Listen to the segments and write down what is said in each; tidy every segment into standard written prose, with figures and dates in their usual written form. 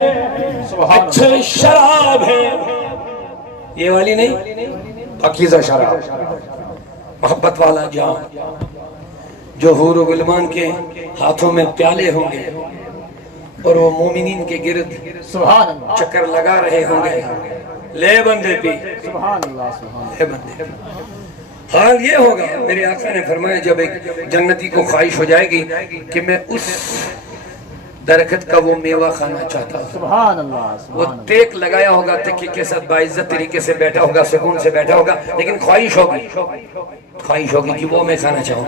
اچھے شراب ہے، یہ والی نہیں، پاکیزہ شراب، محبت والا جام جو حور و غلمان کے ہاتھوں میں پیالے ہوں گے اور وہ مومنین کے گرد چکر لگا رہے ہوں گے، لے بندے پی، لے بندے پی۔ حال یہ ہوگا، میرے آقا نے فرمایا جب ایک جنتی کو خواہش ہو جائے گی کہ میں اس درخت کا وہ میوہ کھانا چاہتا ہوں، وہ ٹیک لگایا ہوگا، تکیے کے ساتھ باعزت طریقے سے بیٹھا ہوگا، سکون سے بیٹھا ہوگا، لیکن خواہش ہوگی کہ وہ میں کھانا چاہوں۔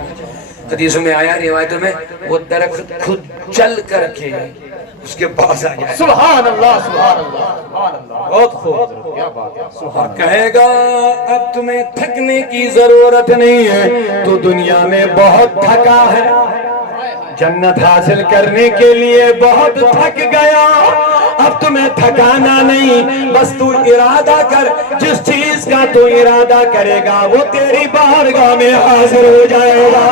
حدیثوں میں آیا، روایتوں میں، وہ درخت خود چل کر کے اس کے پاس آ جائے، سبحان اللہ سبحان اللہ بہت خوب، کیا بات ہے، اور کہے گا اب تمہیں تھکنے کی ضرورت نہیں ہے، تو دنیا میں بہت تھکا ہے، جنت حاصل کرنے کے لیے بہت تھک گیا، اب تمہیں تھکانا نہیں، بس تو ارادہ کر، جس چیز کا تو ارادہ کرے گا وہ تیری بارگاہ میں حاضر ہو جائے گا۔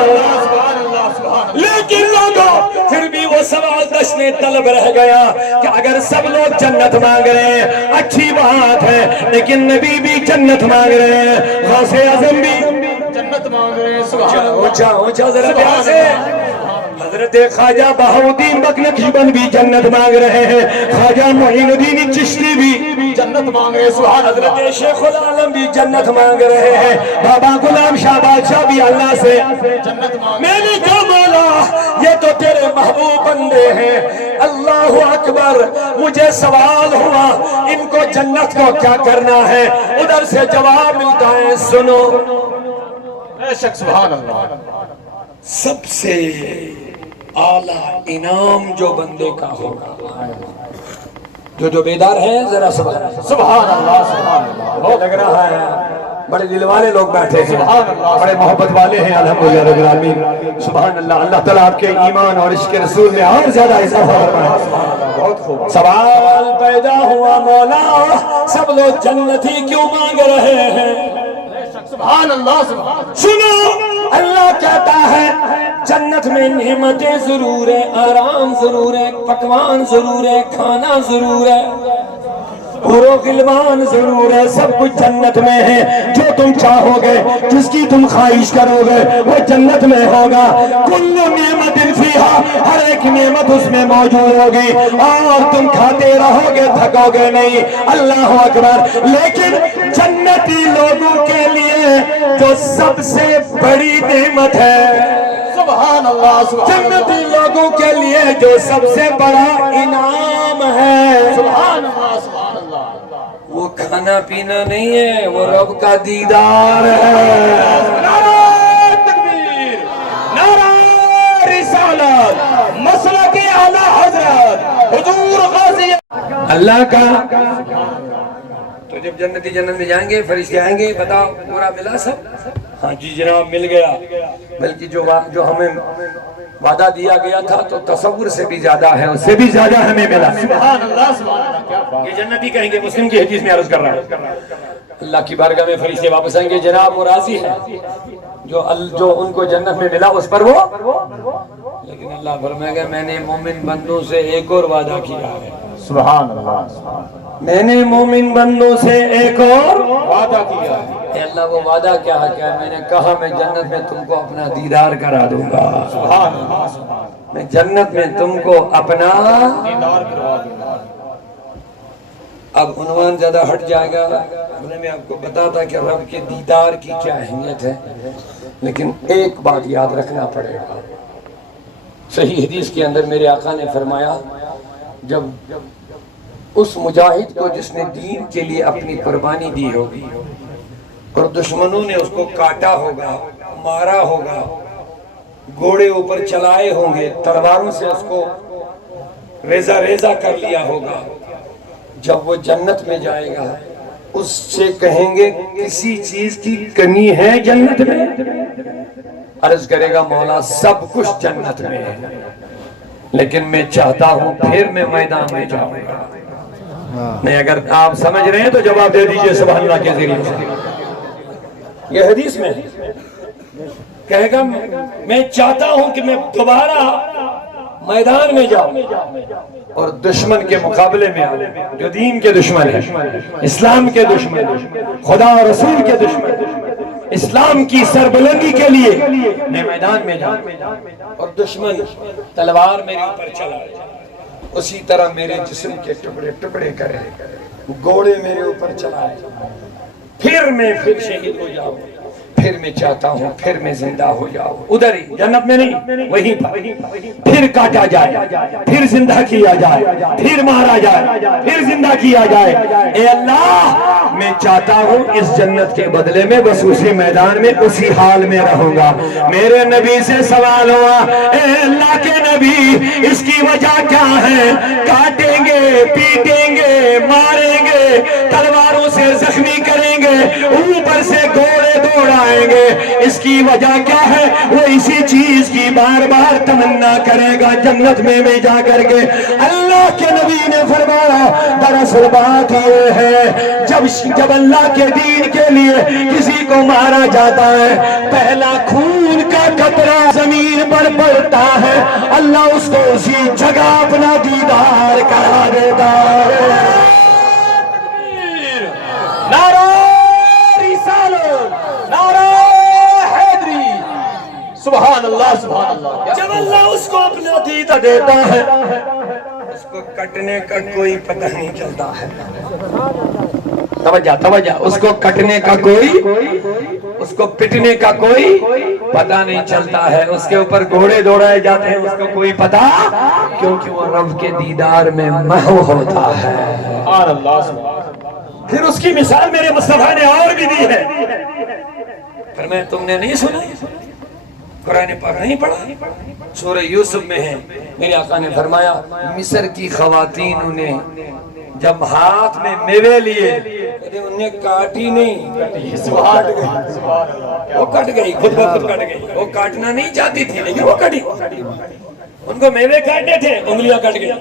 لیکن لوگوں پھر بھی وہ سوال دشنے طلب رہ گیا کہ اگر سب لوگ جنت مانگ رہے ہیں اچھی بات ہے، لیکن نبی بھی جنت مانگ رہے ہیں، غوث اعظم بھی جنت مانگ رہے ہیں، سبحان اللہ، اونچا ذرا پیار سے، حضرت خواجہ بہاؤالدین بگلشبند بھی جنت مانگ رہے ہیں، خواجہ معین الدین چشتی بھی جنت مانگ رہے ہیں، سبحان اللہ، حضرت شیخ العالم بھی جنت مانگ رہے ہیں، بابا غلام شاہ بادشاہ بھی اللہ سے جنت مانگ میں نے کہا مولا یہ تو تیرے محبوب بندے ہیں، اللہ اکبر، مجھے سوال ہوا ان کو جنت کو کیا کرنا ہے، ادھر سے جواب ملتا ہے، سنو بے شک، سبحان اللہ، سب سے اعلیٰ انعام جو بندے کا ہوگا، جو بیدار ہیں ذرا سبحان اللہ، سبحان اللہ، سبحان اللہ، بہت لگ رہا ہے، بڑے دل والے لوگ بیٹھے ہیں، بڑے محبت والے ہیں، الحمدللہ رب العالمین، سبحان اللہ، اللہ تعالیٰ آپ کے ایمان اور عشق رسول میں اور زیادہ اضافہ فرمائے۔ بہت خوب، سوال پیدا ہوا مولا سب لوگ جنت ہی کیوں مانگ رہے ہیں؟ سبحان اللہ، سبحان اللہ، سنو، اللہ کہتا ہے جنت میں نعمتیں ضرور ہے، آرام ضرور ہے، پکوان ضرور ہے، کھانا ضرور ہے، حور و غلمان ضرور ہے، سب کچھ جنت میں ہے، جو تم چاہو گے، جس کی تم خواہش کرو گے وہ جنت میں ہوگا، کل نعمت فیہا، ہر ایک نعمت اس میں موجود ہوگی، اور تم کھاتے رہو گے، تھکو گے نہیں، اللہ اکبر۔ لیکن جنتی لوگوں کے لیے جو سب سے بڑی نعمت ہے، سبحان اللہ، سبحان اللہ، جنتی لوگوں کے لیے جو سب سے بڑا انعام ہے، سبحان اللہ، سبحان اللہ، وہ کھانا پینا نہیں ہے، وہ رب کا دیدار ہے۔ نعرہ تکبیر، نعرہ رسالت، مسلک اعلی حضرت حضور غازی اللہ کا۔ تو جب جنتی جنت میں جائیں گے، فرشتے آئیں گے، بتاؤ پورا ملا سب؟ ہاں جی جناب مل گیا، بلکہ جو ہمیں وعدہ دیا گیا تھا تو تصور سے بھی زیادہ ہے، اس سے بھی زیادہ ہمیں ملا۔ سبحان اللہ، سبحان اللہ، کیا بات، یہ جنتی کہیں گے، مسلم کی حدیث میں عرض کر رہا ہوں، اللہ کی بارگاہ میں فرشتے واپس آئیں گے، جناب وہ راضی ہے جو ان کو جنت میں ملا اس پر وہ، لیکن اللہ فرمائے گا میں نے مومن بندوں سے ایک اور وعدہ کیا ہے، سبحان اللہ، میں نے مومن بندوں سے ایک اور وعدہ کیا ہے، اے اللہ وہ وعدہ کیا ہے؟ کہ میں نے کہا میں جنت میں تم کو اپنا دیدار کرا دوں گا، سبحان اللہ، سبحان اللہ، میں جنت میں تم کو اپنا، دیدار کروا دوں گا۔ اب عنوان زیادہ ہٹ جائے گا، میں آپ کو بتاتا کہ رب کے دیدار کی کیا اہمیت ہے، لیکن ایک بات یاد رکھنا پڑے گا، صحیح حدیث کے اندر میرے آقا نے فرمایا جب اس مجاہد کو جس نے دین کے لیے اپنی قربانی دی ہوگی اور دشمنوں نے اس کو کاٹا ہوگا، مارا ہوگا، گھوڑے اوپر چلائے ہوں گے، تلواروں سے اس کو ریزہ ریزہ کر لیا ہوگا، جب وہ جنت میں جائے گا اس سے کہیں گے کسی چیز کی کمی ہے جنت میں؟ عرض کرے گا مولا سب کچھ جنت میں ہے، لیکن میں چاہتا ہوں پھر میں میدان میں جاؤں گا۔ نہیں، اگر آپ سمجھ رہے ہیں تو جواب دے دیجئے سبحان اللہ کے ذریعے سے۔ یہ حدیث میں کہے گا میں چاہتا ہوں کہ میں دوبارہ میدان میں جاؤں، اور دشمن کے مقابلے میں جو دین کے دشمن ہے، اسلام کے دشمن، خدا اور رسول کے دشمن، اسلام کی سربلندی کے لیے میں میدان میں جاؤں اور دشمن تلوار میرے اوپر چلائے، اسی طرح میرے جسم کے ٹکڑے ٹکڑے کرے، گوڑے میرے اوپر چلائے، پھر میں شہید ہو جاؤں، پھر میں چاہتا ہوں پھر میں زندہ ہو جاؤں، ادھر ہی جنت میں نہیں، وہیں پر، پھر کاٹا جائے، پھر زندہ کیا جائے، پھر مارا جائے، پھر زندہ کیا جائے۔ اے اللہ میں چاہتا ہوں اس جنت کے بدلے میں بس اسی میدان میں اسی حال میں رہوں گا۔ میرے نبی سے سوال ہوا، اے اللہ کے نبی اس کی وجہ کیا ہے؟ کاٹیں گے، پیٹیں گے، ماریں گے، تلواروں سے زخمی کریں گے، اوپر سے گھوڑے دوڑائیں گے، اس کی وجہ کیا ہے؟ وہ اسی چیز کی بار بار تمنا کرے گا جنت میں جا کر کے۔ اللہ کے نبی نے فرمایا دراصل بات یہ ہے جب اللہ کے دین کے لیے کسی کو مارا جاتا ہے، پہلا خون کا قطرہ زمین پر پڑتا ہے، اللہ اس کو اسی جگہ اپنا دیدار کرا دیتا ہے۔ نعرہ رسالت، نعرہ حیدری، سبحان اللہ سبحان اللہ۔ جب اللہ اس کو اپنا دیدار دیتا ہے، اس کو کٹنے کا کوئی پتہ نہیں چلتا ہے۔ توجہ، اس کو کٹنے کا کوئی، اس کو پٹنے کا کوئی پتہ نہیں چلتا ہے، اس کے اوپر گھوڑے دوڑائے جاتے ہیں، اس کو کوئی پتہ، کیونکہ وہ رب کے دیدار میں محو ہوتا ہے۔ سبحان اللہ سبحان اللہ۔ پھر اس کی مثال میرے مصطفیٰ نے اور بھی دی ہے، فرمایا تم نے نہیں سنا؟ قرآن پاک نہیں پڑھا؟ سورہ یوسف میں ہے، میرے آقا نے فرمایا مصر کی خواتین انہیں جب ہاتھ میں میوے لیے انہیں کاٹی نہیں، سبحان اللہ، وہ کٹ گئی، خود بخود کٹ گئی، وہ کاٹنا نہیں چاہتی تھی لیکن وہ کٹی، ان کو میوے کاٹنے تھے، انگلیاں کٹ گئی،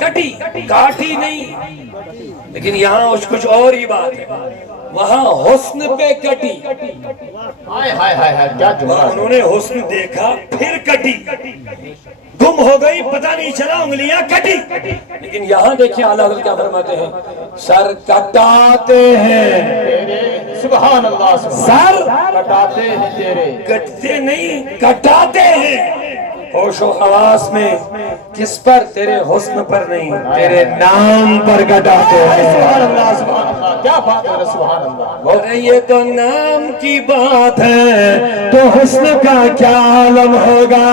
کٹی، کاٹی نہیں۔ لیکن یہاں کچھ اور ہی بات ہے، وہاں حسن پہ کٹی، ہائے ہائے ہائے ہائے، کیا جملہ ہے۔ انہوں نے حسن دیکھا پھر کٹی، گم ہو گئی، پتہ نہیں چلا، انگلیاں کٹی۔ لیکن یہاں دیکھیں اعلیٰ حضرت کیا فرماتے ہیں، سر کٹاتے ہیں، سبحان اللہ سر کٹاتے ہیں تیرے، کٹتے نہیں، کٹاتے ہیں، ہوش و حواس میں کس پر؟ تیرے حسن پر نہیں، تیرے نام پر کٹاتے ہیں۔ سبحان اللہ سبحان اللہ، کیا بات ہے سبحان اللہ۔ بول رہے یہ تو نام کی بات ہے تو حسن کا کیا عالم ہوگا۔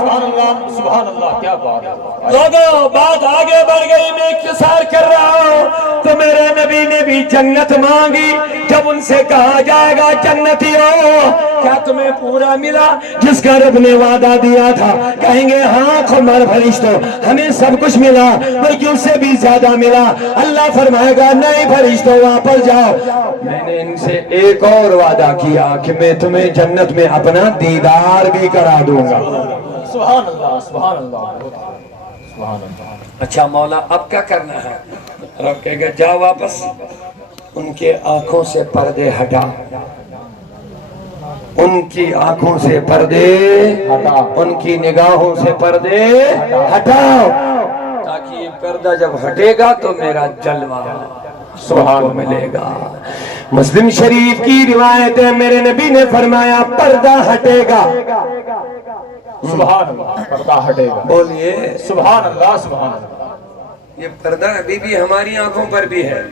سبحان اللہ سبحان اللہ، کیا بات ہے۔ لوگوں بات آگے بڑھ گئی، میں اختصار کر رہا ہوں، تو میرے نبی نے بھی جنت مانگی، جب ان سے کہا جائے گا جنتیوں کیا تمہیں پورا ملا جس کا رب نے وعدہ دیا تھا؟ کہیں گے ہاں قمر فرشتوں ہمیں سب کچھ ملا بلکہ اس سے بھی زیادہ ملا۔ اللہ فرمائے گا نہیں فرشتوں واپس جاؤ، میں نے ان سے ایک اور وعدہ کیا کہ میں تمہیں جنت میں اپنا دیدار بھی کرا دوں گا۔ سبحان اللہ سبحان اللہ سبحان اللہ۔ اچھا مولا اب کیا کرنا ہے؟ رب کہے گا جا واپس، ان کے آنکھوں سے پردے ہٹا، ان کی آنکھوں سے پردے ہٹا، ان کی نگاہوں سے پردے ہٹاؤ، تاکہ یہ پردہ جب ہٹے گا تو میرا جلوہ سبحان کو ملے گا۔ مسلم شریف کی روایت ہے، میرے نبی نے فرمایا پردہ ہٹے گا، سبحان اللہ، پردہ ہٹے گا، بولیے سبحان اللہ سبحان اللہ، یہ پردہ ابھی بھی ہماری آنکھوں پر بھی ہے،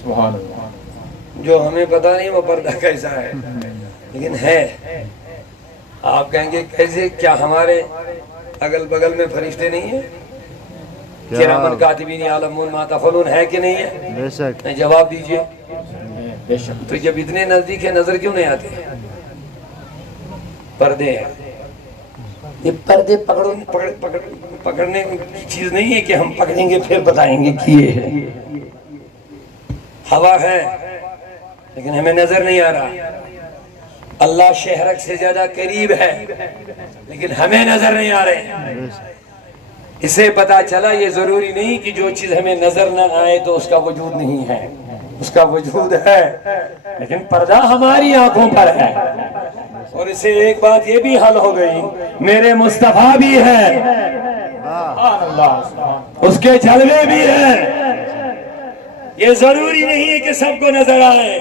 سبحان اللہ۔ جو ہمیں پتہ نہیں وہ پردہ کیسا ہے لیکن ہے۔ آپ کہیں گے کیسے؟ کیا ہمارے اگل بگل میں فرشتے نہیں ہیں؟ کرامن کاتبین یعلمون ما تفعلون ہے کہ نہیں ہے؟ بے شک، جواب دیجئے، بے شک، تو جب اتنے نزدیک ہے نظر کیوں نہیں آتے؟ پردے ہیں، یہ پردے پکڑنے کی چیز نہیں ہے کہ ہم پکڑیں گے پھر بتائیں گے کہ یہ ہے۔ ہوا ہے لیکن ہمیں نظر نہیں آ رہا، اللہ شہرک سے زیادہ قریب ہے لیکن ہمیں نظر نہیں آ رہے۔ اسے پتا چلا یہ ضروری نہیں کہ جو چیز ہمیں نظر نہ آئے تو اس کا وجود نہیں ہے، اس کا وجود ہے، لیکن پردہ ہماری آنکھوں پر ہے۔ اور اسے ایک بات یہ بھی حل ہو گئی، میرے مصطفیٰ بھی ہے، سبحان اللہ سبحان اس کے جلوے بھی ہیں، یہ ضروری نہیں ہے کہ سب کو نظر آئے۔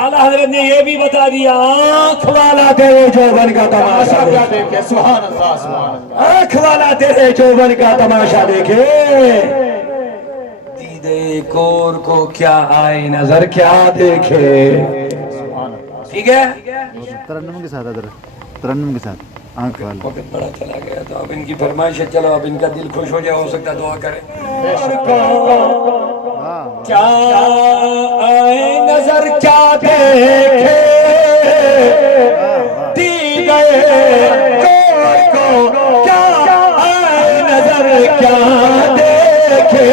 اعلیٰ حضرت نے یہ بھی بتا دیا، آنکھ والا تیرے جوبن کا تماشا اللہ کیا دیکھے، دیکھے سبحان اللہ سبحان اللہ آنکھ والا تیرے جوبن کا تماشا دیکھے، دیدے کور کو کیا آئے نظر کیا دیکھے۔ سبحان اللہ ٹھیک ہے، ترنم کے ساتھ حضرت، ترنم کے ساتھ آنکھ والا۔ وقت بڑا چلا گیا تو اب ان کی فرمائش ہے، چلو اب ان کا دل خوش ہو جائے، ہو سکتا دعا کرے۔ کیا آئے نظر کیا دیکھے، دیدے کور کو کیا آئے نظر کیا دیکھے،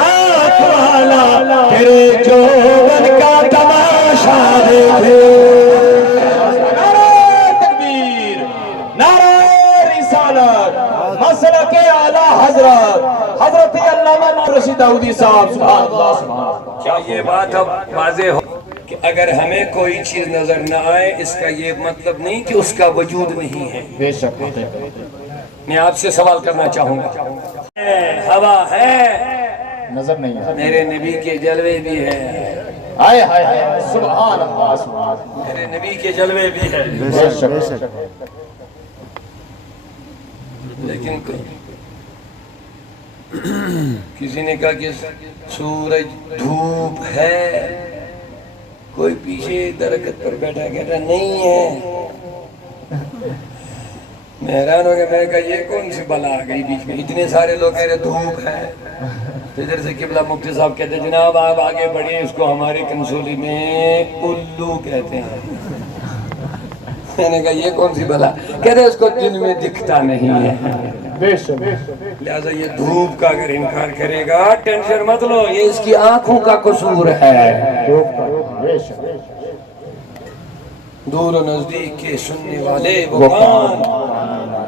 آنکھ والا تیرے جوبن کا تماشا دیکھے۔ نعرہ تکبیر، نعرہ رسالت، مسلک اعلیٰ حضرت علامہ نور رشید داؤدی صاحب سبحان اللہ سبحان اللہ۔ کیا یہ بات اب واضح ہو کہ اگر ہمیں کوئی چیز نظر نہ آئے اس کا یہ مطلب نہیں کہ اس کا وجود نہیں ہے؟ بے شک میں آپ سے سوال کرنا چاہوں گا، ہوا ہے، نظر نہیں ہے، میرے نبی کے جلوے بھی ہیں، آئے ہائے ہائے سبحان اللہ سبحان اللہ، میرے نبی کے جلوے بھی ہیں، بے شک بے شک۔ لیکن کسی نے کہا کہ سورج دھوپ ہے، کوئی پیچھے درخت پر بیٹھا کہتا نہیں ہے۔ میں حیران ہو گیا، میں نے کہا یہ کون سی بلا آ گئی بیچ میں، اتنے سارے لوگ کہہ رہے دھوپ ہے۔ تو ادھر سے قبلہ مفتی صاحب کہتے ہیں جناب آپ آگے بڑھیں، اس کو ہمارے کنسولی میں الو کہتے ہیں۔ میں نے کہا یہ کون سی بلا، کہتے ہیں اس کو دن میں دکھتا نہیں ہے، بے شک لہذا یہ دھوپ کا اگر انکار کرے گا ٹینشن مت لو، یہ اس کی آنکھوں کا قصور ہے۔ بے شک دور و نزدیک کے سننے والے وہ کان،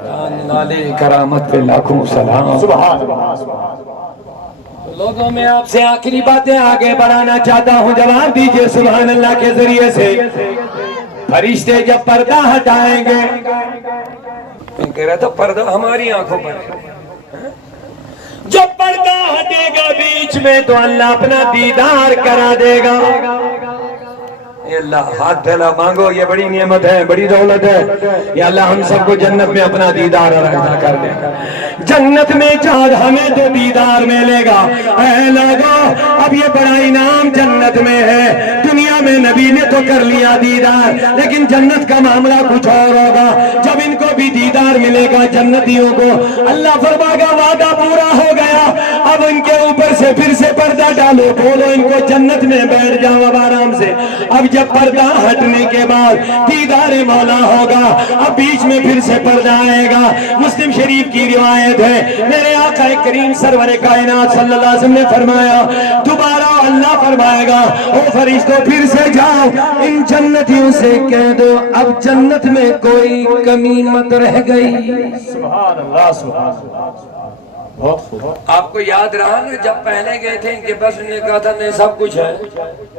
کان نالے کرامت پہ لاکھوں سلام۔ سبحان اللہ سبحان اللہ۔ لوگوں میں آپ سے آخری باتیں آگے بڑھانا چاہتا ہوں، جواب دیجئے سبحان اللہ کے ذریعے سے۔ فرشتے جب پردہ ہٹائیں گے، میں کہہ رہا تھا پردہ ہماری آنکھوں پر ہے، جب پردہ ہٹے گا بیچ میں تو اللہ اپنا دیدار کرا دے گا۔ اے اللہ ہاتھ پھیلا مانگو، یہ بڑی نعمت ہے، بڑی دولت ہے، یا اللہ ہم سب کو جنت میں اپنا دیدار عطا کر دے۔ جنت میں جہاں ہمیں تو دیدار ملے گا۔ اے لوگو اب یہ بڑا انعام جنت میں ہے، دنیا میں نبی نے تو کر لیا دیدار، لیکن جنت کا معاملہ کچھ اور ہوگا۔ جب ان کو بھی دیدار ملے گا جنتیوں کو، اللہ فرمائے گا وعدہ پورا ہو گیا، اب ان کے اوپر سے پھر سے پردہ ڈالو، بولو ان کو جنت میں بیٹھ جاؤ اب آرام سے۔ اب جب پردہ ہٹنے کے بعد دیدار مولا ہوگا، اب بیچ میں پھر سے پردہ آئے گا۔ مسلم شریف کی روایت ہے، میرے آقا کریم سرور کائنات صلی اللہ علیہ وسلم نے فرمایا دوبارہ اللہ فرمائے گا او فرشتوں پھر سے جاؤ ان جنتیوں سے کہہ دو اب جنت میں کوئی کمی مت رہ گئی۔ سبحان اللہ سبحان اللہ، بہت خوب، آپ کو یاد رہا نا جب پہلے گئے تھے ان کے پاس، انہوں نے کہا تھا نہیں سب کچھ ہے،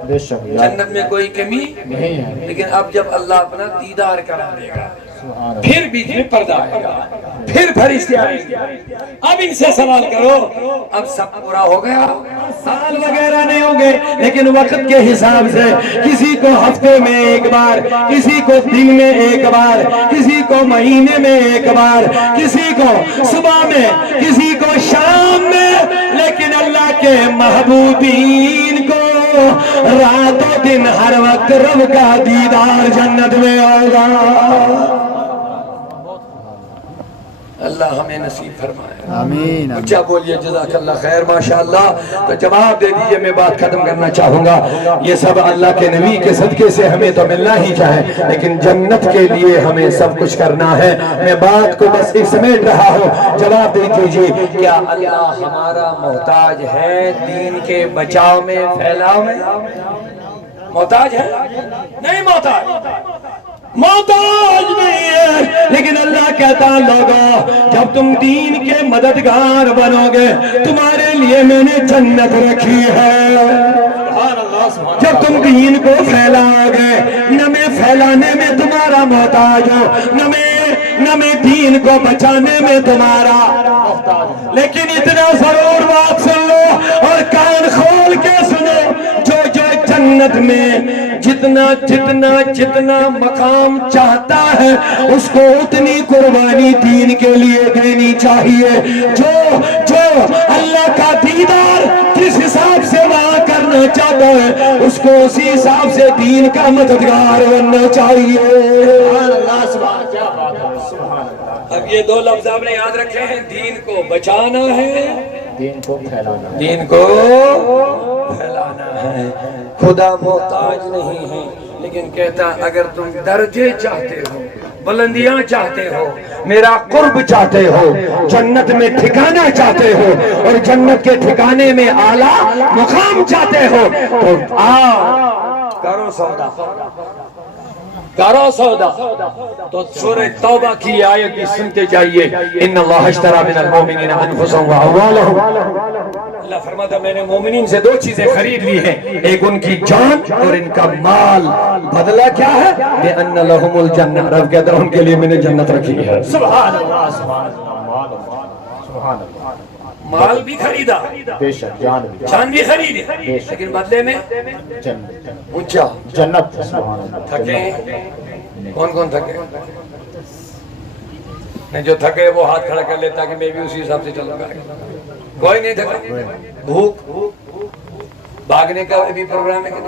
بے شک جنت میں کوئی کمی نہیں ہے، لیکن اب جب اللہ اپنا دیدار کرا دے گا سبحان اللہ۔ پھر بیچ میں پردہ آئے گا، پھر فرشتے آئیں گے۔ اب ان سے سوال کرو اب سب پورا ہو گیا، سال وغیرہ نہیں ہوں گے، لیکن وقت کے حساب سے کسی کو ہفتے میں ایک بار، کسی کو دن میں ایک بار، کسی کو مہینے میں ایک بار، کسی کو صبح میں، کسی کو شام میں، لیکن اللہ کے محبوبین کو رات و دن ہر وقت رب کا دیدار جنت میں ہوگا۔ اللہ ہمیں نصیب فرمائے، آمین۔ اچھا بولیے جزاک اللہ خیر، ماشاءاللہ۔ تو جواب دے دیجئے، میں بات ختم کرنا چاہوں گا، یہ سب اللہ کے نبی کے صدقے سے ہمیں تو ملنا ہی چاہے، لیکن جنت کے لیے ہمیں سب کچھ کرنا ہے۔ میں بات کو بس ایک سمیٹ رہا ہوں، جواب دے دیجئے کیا اللہ ہمارا محتاج ہے دین کے بچاؤ میں، پھیلاؤ میں؟ محتاج ہے؟ نہیں محتاج، محتاج نہیں ہے، لیکن اللہ کہتا لوگو جب تم دین کے مددگار بنو گے تمہارے لیے میں نے جنت رکھی ہے۔ جب تم دین کو پھیلاؤ گے، نہ میں پھیلانے میں تمہارا محتاج ہوں، نہ میں نہ میں دین کو بچانے میں تمہارا، لیکن اتنا ضرور بات سن لو اور کان کھول کے سنو، جو جنت میں جتنا مقام چاہتا ہے اس کو اتنی قربانی دین کے لیے دینی چاہیے۔ جو اللہ کا دیدار جس حساب سے وہاں کرنا چاہتا ہے اس کو اسی حساب سے دین کا مددگار بننا چاہیے۔ اب یہ دو لفظ آپ نے یاد رکھے ہیں، دین کو بچانا ہے، دین کو پھیلانا، دین کو پھیلانا ہے۔ خدا محتاج نہیں ہے، لیکن کہتا اگر تم درجے چاہتے ہو، بلندیاں چاہتے ہو، میرا قرب چاہتے ہو، جنت میں ٹھکانا چاہتے ہو اور جنت کے ٹھکانے میں اعلیٰ مقام چاہتے ہو تو آؤ کرو سودا، کرو سودا۔ تو سورہ توبہ کی آیت بھی سنتے جائیے، ان اللہ اشتری من المؤمنین انفسهم واموالهم، اللہ فرماتا میں نے مومنین سے دو چیزیں خرید لی ہیں، ایک ان کی جان اور ان کا مال، بدلہ کیا ہے؟ بِأَنَّ لَهُمُ الْجَنَّةَ، رب کہتا ہے ان کے لیے میں نے جنت رکھی ہے۔ سبحان اللہ، سبحان اللہ، سبحان اللہ۔ مال بھی خریدا، بے شک جان بھی خریدی، لیکن بدلے میں جنت، اونچا جنت۔ سبحان اللہ۔ تھکے کون تھکے؟ نہیں، جو تھکے وہ ہاتھ کھڑا کر لیتا کہ میں بھی اسی حساب سے چلوں گا۔ کوئی نہیں تھکا۔ بھوک بھاگنے کا بھی پروگرام ہے کہ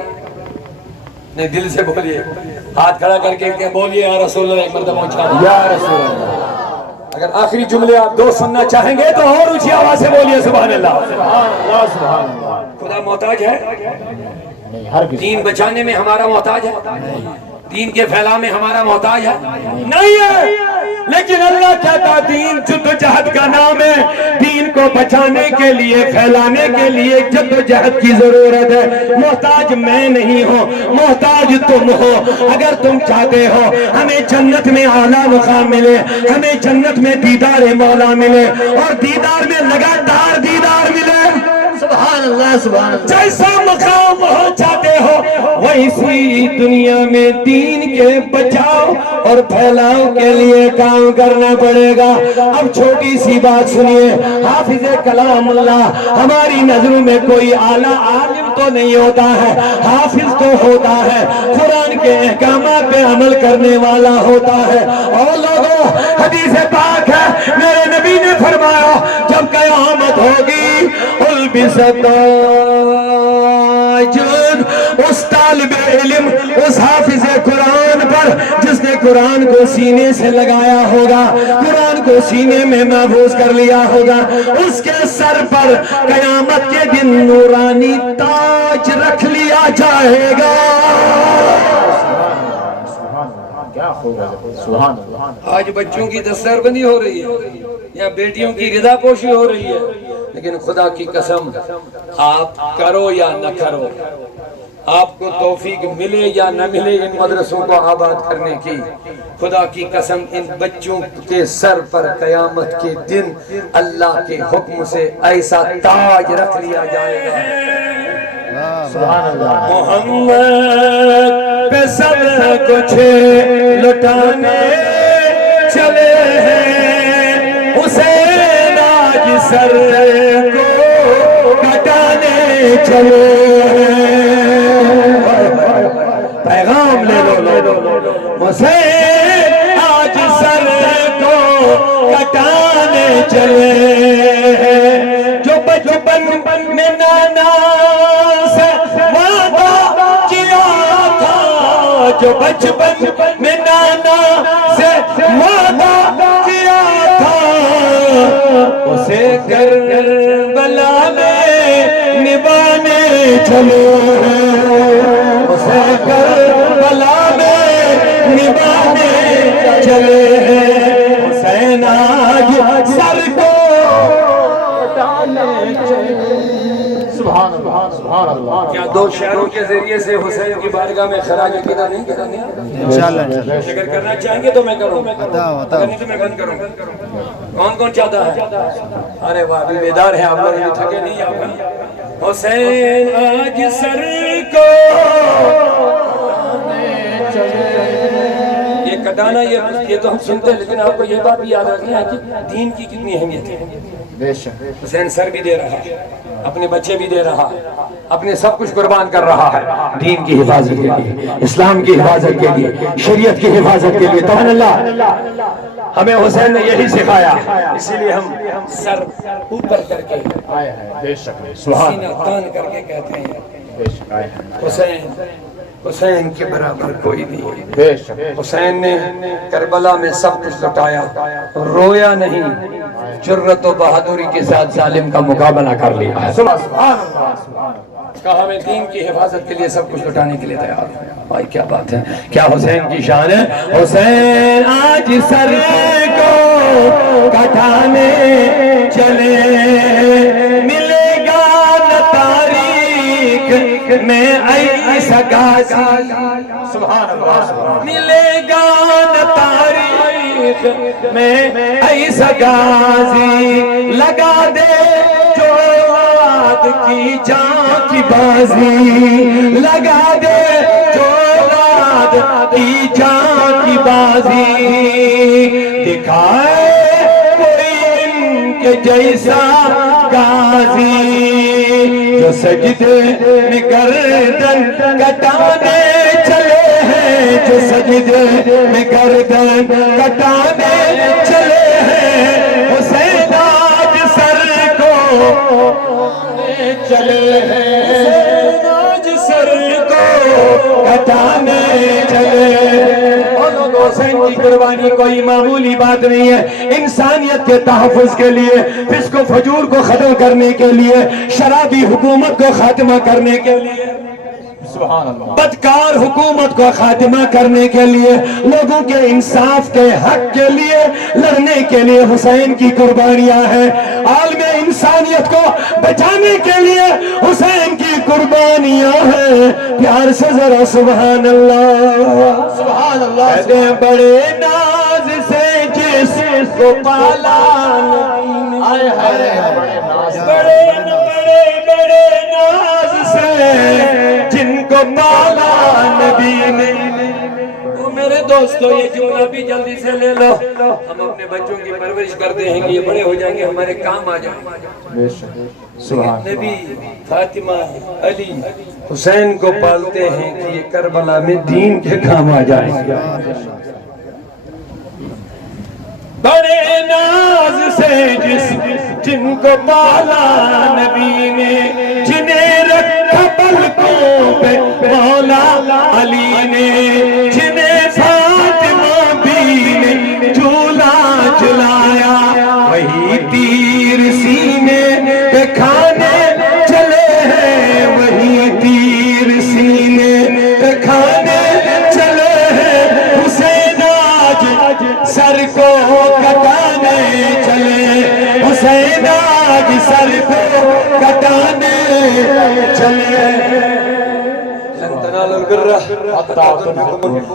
نہیں؟ دل سے بولیے، ہاتھ کھڑا کر کے بولیے یا رسول اللہ، ایک مرتبہ اونچا یا رسول اللہ۔ اگر آخری جملے آپ دو سننا چاہیں گے تو اور اونچی آواز سے بولیے سبحان اللہ۔ سبحان اللہ۔ خدا محتاج ہے؟ نہیں، ہر کسی دین بچانے میں ہمارا محتاج ہے؟ دین کے پھیلاؤ میں ہمارا محتاج ہے؟ نہیں ہے، لیکن اللہ کہتا دین جدوجہد کا نام ہے، دین کو بچانے کے لیے، پھیلانے کے لیے جدوجہد کی ضرورت ہے۔ محتاج میں نہیں ہوں، محتاج تم ہو۔ اگر تم چاہتے ہو ہمیں جنت میں اعلیٰ مقام ملے، ہمیں جنت میں دیدار مولا ملے اور دیدار میں لگاتار دیدار ملے، سبحان اللہ، سبحان اللہ، جیسا مقام ہو چاہتے ہو ویسی دنیا میں دین کے بچاؤ اور پھیلاؤ کے لیے کام کرنا پڑے گا۔ اب چھوٹی سی بات سنیے، حافظ کلام اللہ ہماری نظروں میں کوئی اعلیٰ عالم تو نہیں ہوتا ہے، حافظ تو ہوتا ہے، قرآن کے احکامات پہ عمل کرنے والا ہوتا ہے۔ اور لوگوں، حدیث پاک ہے، میرے نبی نے فرمایا جب قیامت ہوگی اس طالب علم، اس حافظ قرآن پر جس نے قرآن کو سینے سے لگایا ہوگا، قرآن کو سینے میں محفوظ کر لیا ہوگا، اس کے سر پر قیامت کے دن نورانی تاج رکھ لیا جائے گا۔ آج بچوں کی دستار بندی ہو رہی ہے یا بیٹیوں کی رضا پوشی ہو رہی ہے، لیکن خدا کی قسم آپ کرو یا نہ کرو، آپ کو توفیق ملے یا نہ ملے ان مدرسوں کو آباد کرنے کی، خدا کی قسم ان بچوں کے سر پر قیامت کے دن اللہ کے حکم سے ایسا تاج رکھ لیا جائے گا۔ محمد پہ سب کچھ لٹانے چلے ہیں، حسین آج سر کو کٹانے چلے ہیں۔ پیغام لے لو، حسین آج سر کو کٹانے چلے ہیں، جو بچپن میں نانا سے وعدہ کیا تھا، جو بچپن میں نانا سے وعدہ کیا تھا، اسے کربلا میں نبھانے چلے ہیں، اسے کربلا میں نبھانے چلے ہیں، حسین آج سر کو کٹانے چلے۔ سبحان اللہ، سبحان اللہ۔ کیا دو شعروں کے ذریعے سے حسین کی بارگاہ میں خراج عقیدت نہیں کرانی؟ انشاءاللہ۔ اگر کرنا چاہیں گے تو میں کروں، اگر نہیں تو میں بند کروں۔ کون چاہتا ہے؟ ارے واہ، ابھی بیدار ہے آپ لوگ، تھکے نہیں آپ۔ حسین آج سر کو، یہ کٹانا یہ تو ہم سنتے ہیں، لیکن آپ کو یہ بات بھی یاد رکھنی ہے کہ دین کی کتنی اہمیت ہے۔ بے شک حسین سر بھی دے رہا ہے، اپنے بچے بھی دے رہا ہے، اپنے سب کچھ قربان کر رہا ہے دین کی حفاظت کے لیے، اسلام کی حفاظت کے لیے، شریعت کی حفاظت کے لیے۔ سبحان اللہ، ہمیں حسین نے یہی سکھایا، اسی لیے ہم سر اوپر کر کے بے شک سینہ تان کر کے کہتے ہیں حسین حسین کے برابر کوئی نہیں۔ بے شک حسین نے کربلا میں سب کچھ لٹایا، رویا نہیں، جرت و بہادری کے ساتھ ظالم کا مقابلہ کر لیا۔ کہا میں دین کی حفاظت کے لیے سب کچھ لٹانے کے لیے تیار ہوں۔ بھائی کیا بات ہے، کیا حسین کی شان ہے۔ حسین آج سر کو کٹانے چلے، ملے گا نہ تاریخ میں ایسا غازی، سبحان اللہ، ملے گا نہ تاریخ میں ایسا غازی، لگا دے جو اولاد کی جان کی بازی، لگا دے جو اولاد کی جان کی بازی، دکھائے کوئی ان کے جیسا غازی، جو سجدے میں گردن کٹانے چلے ہیں، جو سجدے میں گردن کٹانے چلے ہیں، حسین آج سر کو چلے ہیں، حسین آج سر کو کٹانے چلے۔ حسین کی قربانی کوئی معمولی بات نہیں ہے، انسانیت کے تحفظ کے لیے، فسق و فجور کو ختم کرنے کے لیے، شرابی حکومت کو خاتمہ کرنے کے لیے، سبحان اللہ، بدکار حکومت کو خاتمہ کرنے کے لیے، لوگوں کے انصاف کے حق کے لیے لڑنے کے لیے حسین کی قربانیاں ہیں، عالم انسانیت کو بچانے کے لیے حسین کی قربانیاں ہیں۔ پیار سے ذرا سبحان اللہ، سبحان اللہ، کہتے ہیں بڑے ناز سے جس کو پالا، آئے ہائے بڑے ناز، بڑے بڑے ناز سے جن کو پالا نبی نے۔ وہ میرے دوستو یہ جملہ بھی جلدی سے لے لو، ہم اپنے بچوں کی پرورش کرتے ہیں کہ یہ بڑے ہو جائیں گے ہمارے کام آ جائیں گے۔ بے شک سبحان نبی فاطمہ علی حسین کو پالتے ہیں کہ یہ کربلا میں دین کے کام آ جائیں گے۔ بڑے ناز سے جن کو پالا نبی نے، جنہیں رکھا پلکوں پہ مولا علی نے، جنہیں فاطمہ بی نے جھولا جھلایا، وہی تیر سینے پہ کھانے چلے ہیں، وہی تیر سینے پہ کھانے چلے ہیں، حسین آج سر کو کٹانے چلے، حسین آج سر کو کٹانے چلے۔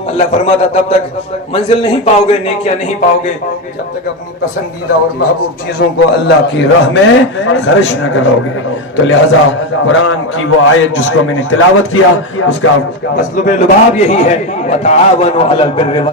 اللہ فرماتا تب تک منزل نہیں پاؤ گے، نیکیاں نہیں پاؤ گے جب تک اپنی پسندیدہ اور محبوب چیزوں کو اللہ کی راہ میں خرچ نہ کرو گے۔ تو لہذا قرآن کی وہ آیت جس کو میں نے تلاوت کیا، اس کا مطلب لباب یہی ہے، وَتَعَاوَنُوا عَلَى الْبِرِّ